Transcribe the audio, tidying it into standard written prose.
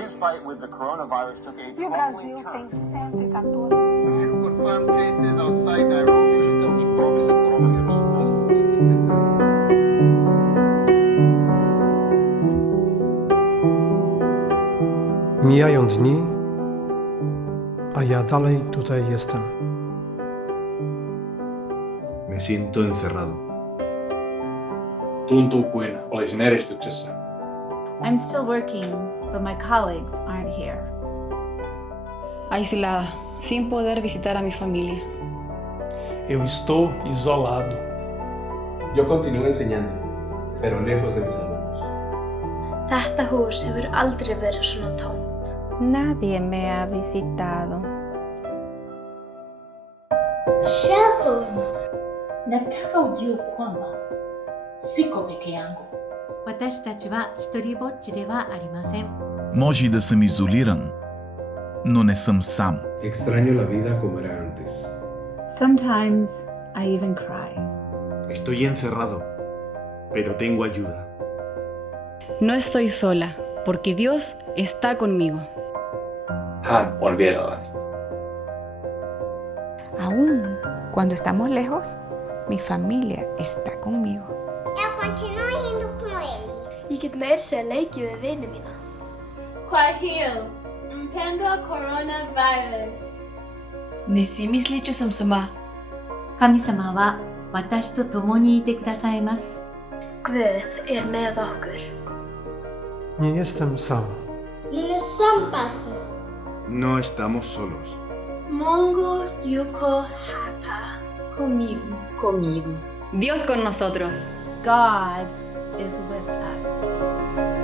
his fight with the coronavirus took a E o Brasil tem 114. A few confirmed cases outside Nairobi. Mijają dni, a ja dalej tutaj jestem. Me siento encerrado. Tuntuu kuin olisin eristyksessä. I'm still working, but my colleagues aren't here. Aislada, sin poder visitar a mi familia. Eu estou isolado. Yo continúo enseñando, pero lejos de mis alumnos. Þetta hús hefur aldrei verið svona tómt. Nadie me ha visitado. Shalom. Nataka ujue kwamba siko peke yangu. 私たちは一人ぼっちではありません。 Може да съм изолиран, но не съм сам. Extraño la vida como era antes. Sometimes I even cry. Estoy encerrado, pero tengo ayuda. No estoy sola, porque Dios está conmigo. Hän on vierelläni. Aún cuando estamos lejos, mi familia está conmigo. Eu continuo indo com eles. Ég get meira sér leikið við vini mína. Kwa hiyo, mpendwa coronavirus. Nesi misli che sam sama. 神様は私と共にいてくださいます。 Guð með okkur. Nie jestem sam. No somos. No estamos solos. Mungu yuko hapa. Conmigo. Dios con nosotros. God is with us.